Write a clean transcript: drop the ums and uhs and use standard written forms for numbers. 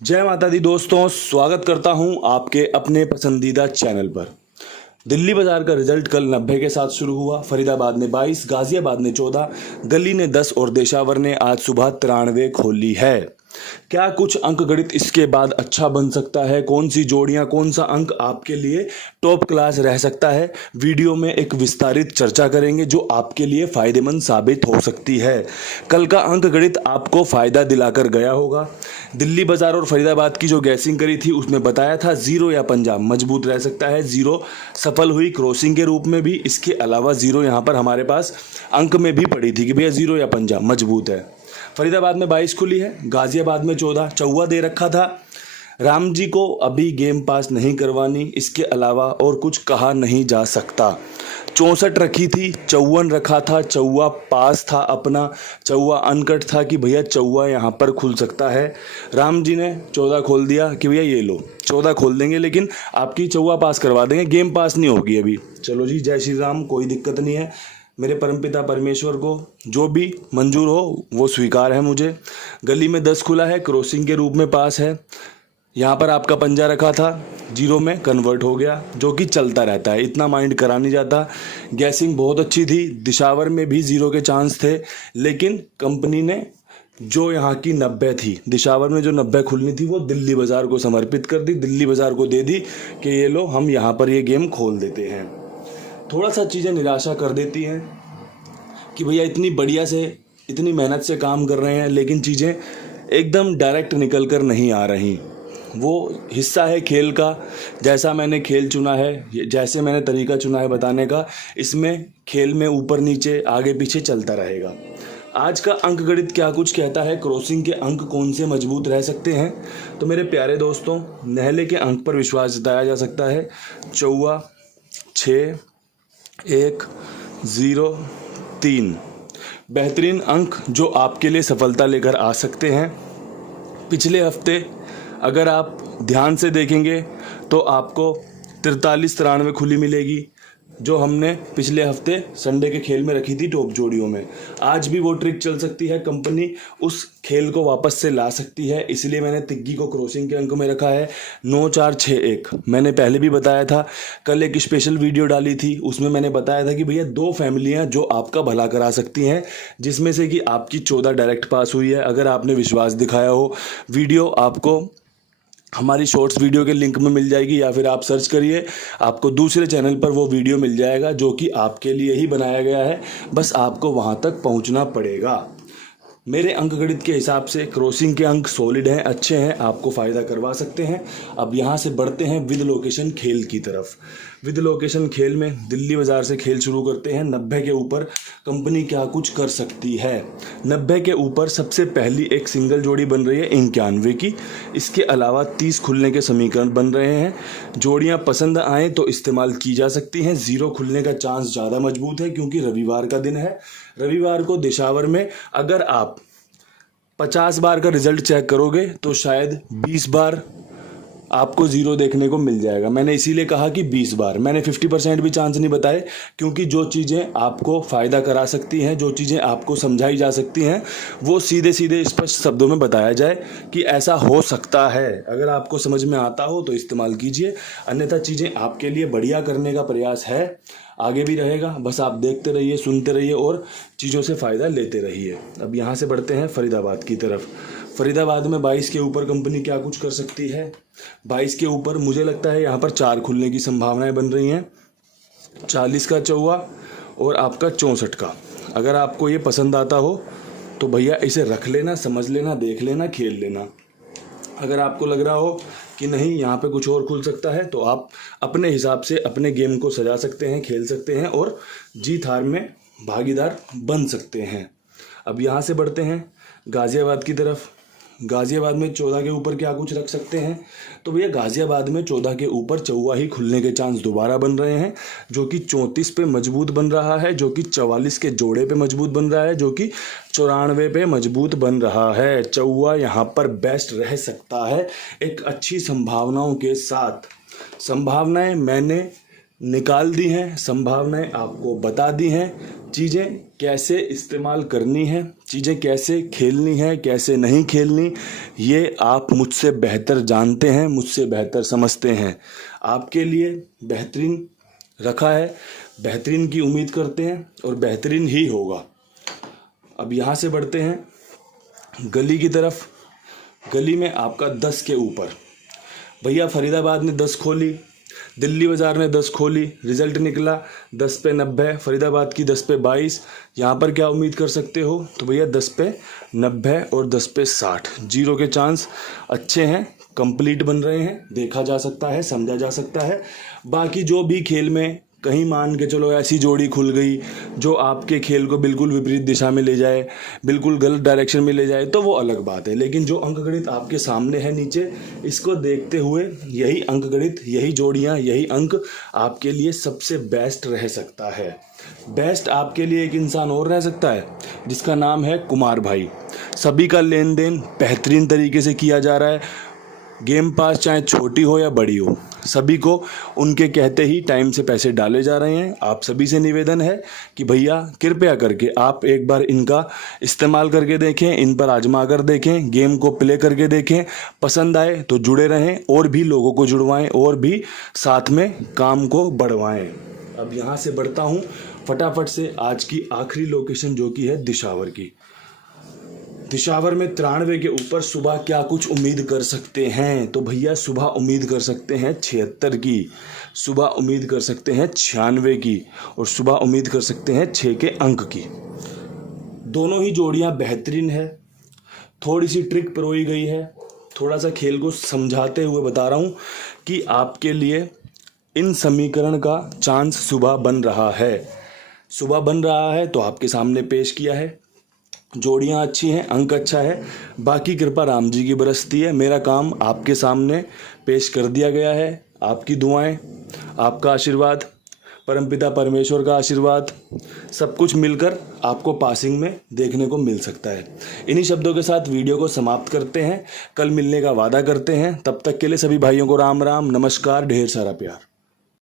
जय माता दी दोस्तों, स्वागत करता हूं आपके अपने पसंदीदा चैनल पर। दिल्ली बाजार का रिजल्ट कल 90 के साथ शुरू हुआ। फरीदाबाद ने 22, गाजियाबाद ने 14, गली ने 10 और देशावर ने आज सुबह 93 खोली है। क्या कुछ अंक गणित इसके बाद अच्छा बन सकता है? कौन सी जोड़ियां, कौन सा अंक आपके लिए टॉप क्लास रह सकता है? वीडियो में एक विस्तारित चर्चा करेंगे जो आपके लिए फायदेमंद साबित हो सकती है। कल का अंक गणित आपको फायदा दिलाकर गया होगा। दिल्ली बाजार और फरीदाबाद की जो गैसिंग करी थी उसमें बताया था जीरो या पंजा मजबूत रह सकता है। जीरो सफल हुई क्रॉसिंग के रूप में भी। इसके अलावा जीरो यहाँ पर हमारे पास अंक में भी पड़ी थी कि भैया जीरो या पंजा मजबूत है। फरीदाबाद में 22 खुली है, गाजियाबाद में 14, चौवा दे रखा था। राम जी को अभी गेम पास नहीं करवानी, इसके अलावा और कुछ कहा नहीं जा सकता। 64 रखी थी, 54 रखा था, चौवा पास था अपना, चौवा अनकट था कि भैया चौवा यहाँ पर खुल सकता है। राम जी ने 14 खोल दिया कि भैया ये लो 14 खोल देंगे, लेकिन आपकी चौवा पास करवा देंगे, गेम पास नहीं होगी अभी। चलो जी, जय श्री राम, कोई दिक्कत नहीं है। मेरे परमपिता परमेश्वर को जो भी मंजूर हो वो स्वीकार है मुझे। गली में 10 खुला है, क्रॉसिंग के रूप में पास है। यहाँ पर आपका पंजा रखा था, जीरो में कन्वर्ट हो गया, जो कि चलता रहता है, इतना माइंड करा नहीं जाता। गैसिंग बहुत अच्छी थी, दिशावर में भी जीरो के चांस थे, लेकिन कंपनी ने जो यहाँ की 90 थी, दिशावर में जो 90 खुलनी थी वो दिल्ली बाजार को समर्पित कर दी, दिल्ली बाजार को दे दी कि ये लो हम यहाँ पर ये गेम खोल देते हैं। थोड़ा सा चीज़ें निराशा कर देती हैं कि भैया इतनी बढ़िया से, इतनी मेहनत से काम कर रहे हैं, लेकिन चीज़ें एकदम डायरेक्ट निकल कर नहीं आ रही। वो हिस्सा है खेल का, जैसा मैंने खेल चुना है, जैसे मैंने तरीका चुना है बताने का, इसमें खेल में ऊपर नीचे आगे पीछे चलता रहेगा। आज का अंक गणित क्या कुछ कहता है, क्रॉसिंग के अंक कौन से मजबूत रह सकते हैं? तो मेरे प्यारे दोस्तों, नहले के अंक पर विश्वास जताया जा सकता है। चौवा, 6, 1, 0, 3 बेहतरीन अंक जो आपके लिए सफलता लेकर आ सकते हैं। पिछले हफ्ते अगर आप ध्यान से देखेंगे तो आपको 43-93 खुली मिलेगी, जो हमने पिछले हफ्ते संडे के खेल में रखी थी टॉप जोड़ियों में। आज भी वो ट्रिक चल सकती है, कंपनी उस खेल को वापस से ला सकती है, इसलिए मैंने तिग्गी को क्रॉसिंग के अंक में रखा है। 9, 4, 6, 1 मैंने पहले भी बताया था, कल एक स्पेशल वीडियो डाली थी, उसमें मैंने बताया था कि भैया 2 फैमिलियां जो आपका भला करा सकती हैं, जिसमें से कि आपकी 14 डायरेक्ट पास हुई है। अगर आपने विश्वास दिखाया हो, वीडियो आपको हमारी शॉर्ट्स वीडियो के लिंक में मिल जाएगी, या फिर आप सर्च करिए, आपको दूसरे चैनल पर वो वीडियो मिल जाएगा जो कि आपके लिए ही बनाया गया है, बस आपको वहाँ तक पहुँचना पड़ेगा। मेरे अंक गणित के हिसाब से क्रॉसिंग के अंक सॉलिड हैं, अच्छे हैं, आपको फ़ायदा करवा सकते हैं। अब यहाँ से बढ़ते हैं विद लोकेशन खेल की तरफ। विद लोकेशन खेल में दिल्ली बाजार से खेल शुरू करते हैं। 90 के ऊपर कंपनी क्या कुछ कर सकती है? 90 के ऊपर सबसे पहली एक सिंगल जोड़ी बन रही है 91 की। इसके अलावा 30 खुलने के समीकरण बन रहे हैं। जोड़ियाँ पसंद आएँ तो इस्तेमाल की जा सकती हैं। जीरो खुलने का चांस ज़्यादा मजबूत है क्योंकि रविवार का दिन है। रविवार को दिशावर में अगर आप 50 बार का रिजल्ट चेक करोगे तो शायद 20 बार आपको जीरो देखने को मिल जाएगा। मैंने इसीलिए कहा कि 20 बार, मैंने 50% भी चांस नहीं बताए, क्योंकि जो चीज़ें आपको फ़ायदा करा सकती हैं, जो चीज़ें आपको समझाई जा सकती हैं, वो सीधे सीधे स्पष्ट शब्दों में बताया जाए कि ऐसा हो सकता है। अगर आपको समझ में आता हो तो इस्तेमाल कीजिए, अन्यथा चीज़ें आपके लिए बढ़िया करने का प्रयास है, आगे भी रहेगा। बस आप देखते रहिए, सुनते रहिए और चीज़ों से फ़ायदा लेते रहिए। अब यहाँ से बढ़ते हैं फरीदाबाद की तरफ। फरीदाबाद में 22 के ऊपर कंपनी क्या कुछ कर सकती है? 22 के ऊपर मुझे लगता है यहाँ पर 4 खुलने की संभावनाएं बन रही हैं। 40 का चौवा और आपका 64 का। अगर आपको ये पसंद आता हो तो भैया इसे रख लेना, समझ लेना, देख लेना, खेल लेना। अगर आपको लग रहा हो कि नहीं यहाँ पे कुछ और खुल सकता है तो आप अपने हिसाब से अपने गेम को सजा सकते हैं, खेल सकते हैं और जीत हार में भागीदार बन सकते हैं। अब यहाँ से बढ़ते हैं गाजियाबाद की तरफ। गाजियाबाद में 14 के ऊपर क्या कुछ रख सकते हैं? तो भैया गाजियाबाद में 14 के ऊपर चौवा ही खुलने के चांस दोबारा बन रहे हैं, जो कि 34 पे मजबूत बन रहा है, जो कि 44 के जोड़े पे मजबूत बन रहा है, जो कि 94 पे मजबूत बन रहा है। चौवा यहाँ पर बेस्ट रह सकता है एक अच्छी संभावनाओं के साथ। संभावनाएं मैंने निकाल दी हैं, संभावनाएं आपको बता दी हैं, चीज़ें कैसे इस्तेमाल करनी है, चीज़ें कैसे खेलनी है, कैसे नहीं खेलनी, ये आप मुझसे बेहतर जानते हैं, मुझसे बेहतर समझते हैं। आपके लिए बेहतरीन रखा है, बेहतरीन की उम्मीद करते हैं और बेहतरीन ही होगा। अब यहाँ से बढ़ते हैं गली की तरफ। गली में आपका 10 के ऊपर, भैया फरीदाबाद ने 10 खोली, दिल्ली बाज़ार ने 10 खोली, रिज़ल्ट निकला 10 पे 90, फरीदाबाद की 10 पे 22। यहाँ पर क्या उम्मीद कर सकते हो? तो भैया 10 पे 90 और 10 पे 60, जीरो के चांस अच्छे हैं, कंप्लीट बन रहे हैं, देखा जा सकता है, समझा जा सकता है। बाकी जो भी खेल में कहीं मान के चलो ऐसी जोड़ी खुल गई जो आपके खेल को बिल्कुल विपरीत दिशा में ले जाए, बिल्कुल गलत डायरेक्शन में ले जाए, तो वो अलग बात है। लेकिन जो अंकगणित आपके सामने है नीचे, इसको देखते हुए यही अंकगणित, यही जोड़ियाँ, यही अंक आपके लिए सबसे बेस्ट रह सकता है। बेस्ट आपके लिए एक इंसान और रह सकता है जिसका नाम है कुमार भाई। सभी का लेन देन बेहतरीन तरीके से किया जा रहा है। गेम पास चाहे छोटी हो या बड़ी हो, सभी को उनके कहते ही टाइम से पैसे डाले जा रहे हैं। आप सभी से निवेदन है कि भैया कृपया करके आप एक बार इनका इस्तेमाल करके देखें, इन पर आजमा कर देखें, गेम को प्ले करके देखें। पसंद आए तो जुड़े रहें और भी लोगों को जुड़वाएं और भी साथ में काम को बढ़वाएं। अब यहाँ से बढ़ता हूँ फटाफट से आज की आखिरी लोकेशन जो कि है दिशावर की। दिशावर में 93 के ऊपर सुबह क्या कुछ उम्मीद कर सकते हैं? तो भैया सुबह उम्मीद कर सकते हैं 76 की, सुबह उम्मीद कर सकते हैं 96 की और सुबह उम्मीद कर सकते हैं 6 के अंक की। दोनों ही जोड़ियां बेहतरीन है। थोड़ी सी ट्रिक परोई गई है, थोड़ा सा खेल को समझाते हुए बता रहा हूं कि आपके लिए इन समीकरण का चांस सुबह बन रहा है। सुबह बन रहा है तो आपके सामने पेश किया है। जोड़ियां अच्छी हैं, अंक अच्छा है, बाकी कृपा राम जी की बरसती है। मेरा काम आपके सामने पेश कर दिया गया है। आपकी दुआएं, आपका आशीर्वाद, परमपिता परमेश्वर का आशीर्वाद, सब कुछ मिलकर आपको पासिंग में देखने को मिल सकता है। इन्हीं शब्दों के साथ वीडियो को समाप्त करते हैं। कल मिलने का वादा करते हैं। तब तक के लिए सभी भाइयों को राम राम, नमस्कार, ढेर सारा प्यार।